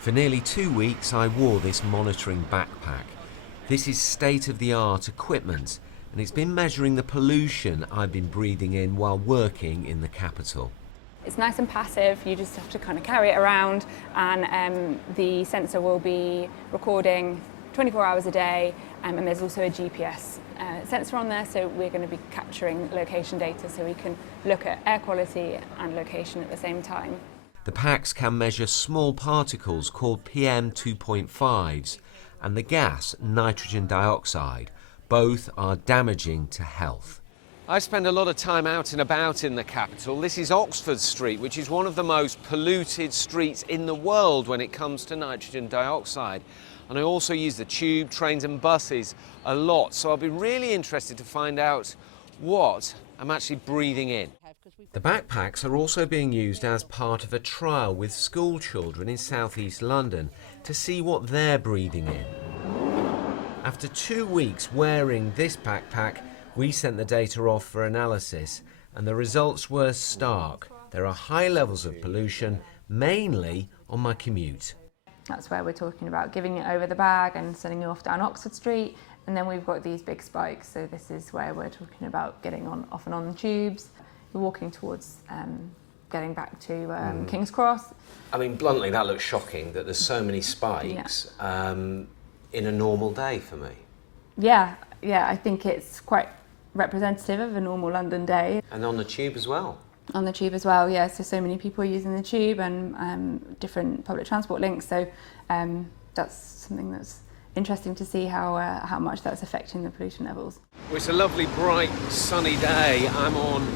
For nearly 2 weeks I wore this monitoring backpack. This is state-of-the-art equipment and it's been measuring the pollution I've been breathing in while working in the capital. It's nice and passive, you just have to kind of carry it around, and the sensor will be recording 24 hours a day, and there's also a GPS sensor on there, so we're going to be capturing location data so we can look at air quality and location at the same time. The packs can measure small particles called PM 2.5s and the gas nitrogen dioxide. Both are damaging to health. I spend a lot of time out and about in the capital. This is Oxford Street, which is one of the most polluted streets in the world when it comes to nitrogen dioxide. And I also use the tube, trains and buses a lot, so I'll be really interested to find out what I'm actually breathing in. The backpacks are also being used as part of a trial with school children in southeast London to see what they're breathing in. After 2 weeks wearing this backpack, we sent the data off for analysis, and the results were stark. There are high levels of pollution, mainly on my commute. That's where we're talking about giving it over the bag and sending you off down Oxford Street, and then we've got these big spikes, so this is where we're talking about getting off and on the tubes. We're walking towards getting back to King's Cross. I mean, bluntly, that looks shocking that there's so many spikes in a normal day for me. Yeah, I think it's quite representative of a normal London day. And on the tube as well. On the tube as well, yeah. So many people are using the tube and different public transport links. So that's something that's interesting to see how much that's affecting the pollution levels. Well, it's a lovely, bright, sunny day. I'm on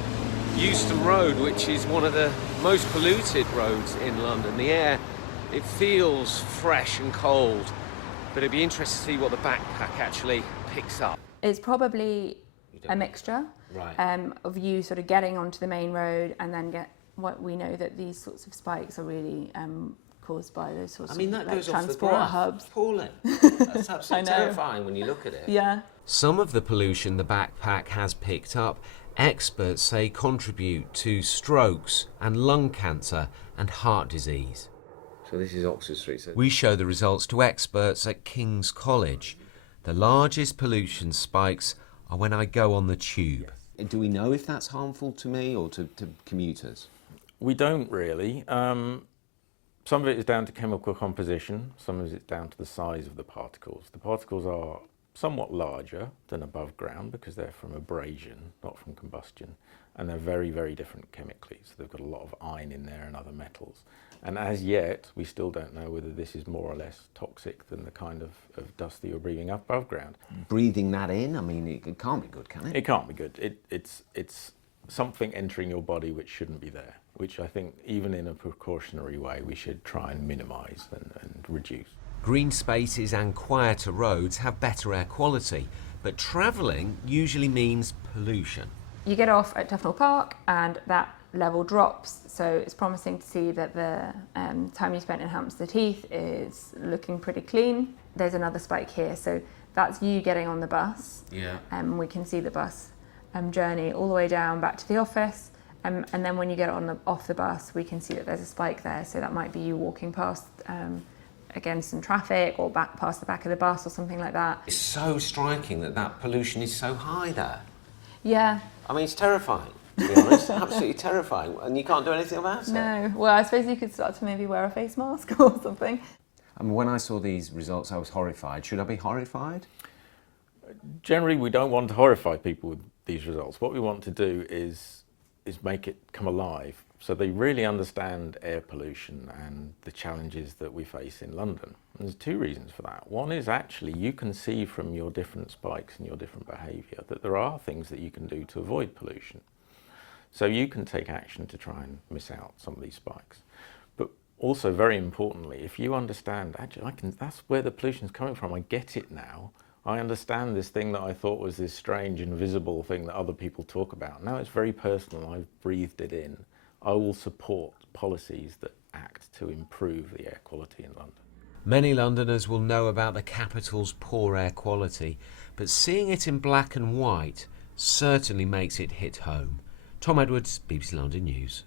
Euston Road, which is one of the most polluted roads in London. The air, it feels fresh and cold, but it'd be interesting to see what the backpack actually picks up. It's probably a mixture of you sort of getting onto the main road and then what we know that these sorts of spikes are really caused by those sorts of transport hubs. Appalling. That's absolutely terrifying when you look at it. Yeah. Some of the pollution the backpack has picked up, experts say contribute to strokes and lung cancer and heart disease. So this is Oxford Street. We show the results to experts at King's College. The largest pollution spikes are when I go on the tube. Do we know if that's harmful to me or to commuters? We don't really. Some of it is down to chemical composition, some of it is down to the size of the particles. The particles are somewhat larger than above ground because they're from abrasion, not from combustion, and they're very, very different chemically. So they've got a lot of iron in there and other metals. And as yet, we still don't know whether this is more or less toxic than the kind of dust that you're breathing up above ground. Breathing that in, I mean, it can't be good, can it? It can't be good. It's something entering your body which shouldn't be there, which I think even in a precautionary way we should try and minimise and reduce. Green spaces and quieter roads have better air quality, but travelling usually means pollution. You get off at Tufnell Park and that level drops, so it's promising to see that the time you spent in Hampstead Heath is looking pretty clean. There's another spike here, so that's you getting on the bus. Yeah. We can see the bus journey all the way down back to the office, and then when you get off the bus we can see that there's a spike there, so that might be you walking past against some traffic or back past the back of the bus or something like that. It's so striking that pollution is so high there. Yeah. I mean, it's terrifying, to be honest. Absolutely terrifying, and you can't do anything about it. No. Well, I suppose you could start to maybe wear a face mask or something. I mean, when I saw these results, I was horrified. Should I be horrified? Generally, we don't want to horrify people with these results. What we want to do is make it come alive, so they really understand air pollution and the challenges that we face in London. And there's two reasons for that. One is actually you can see from your different spikes and your different behaviour that there are things that you can do to avoid pollution. So you can take action to try and miss out some of these spikes. But also, very importantly, if you understand, actually, that's where the pollution's coming from, I get it now. I understand this thing that I thought was this strange invisible thing that other people talk about. Now it's very personal, I've breathed it in. I will support policies that act to improve the air quality in London. Many Londoners will know about the capital's poor air quality, but seeing it in black and white certainly makes it hit home. Tom Edwards, BBC London News.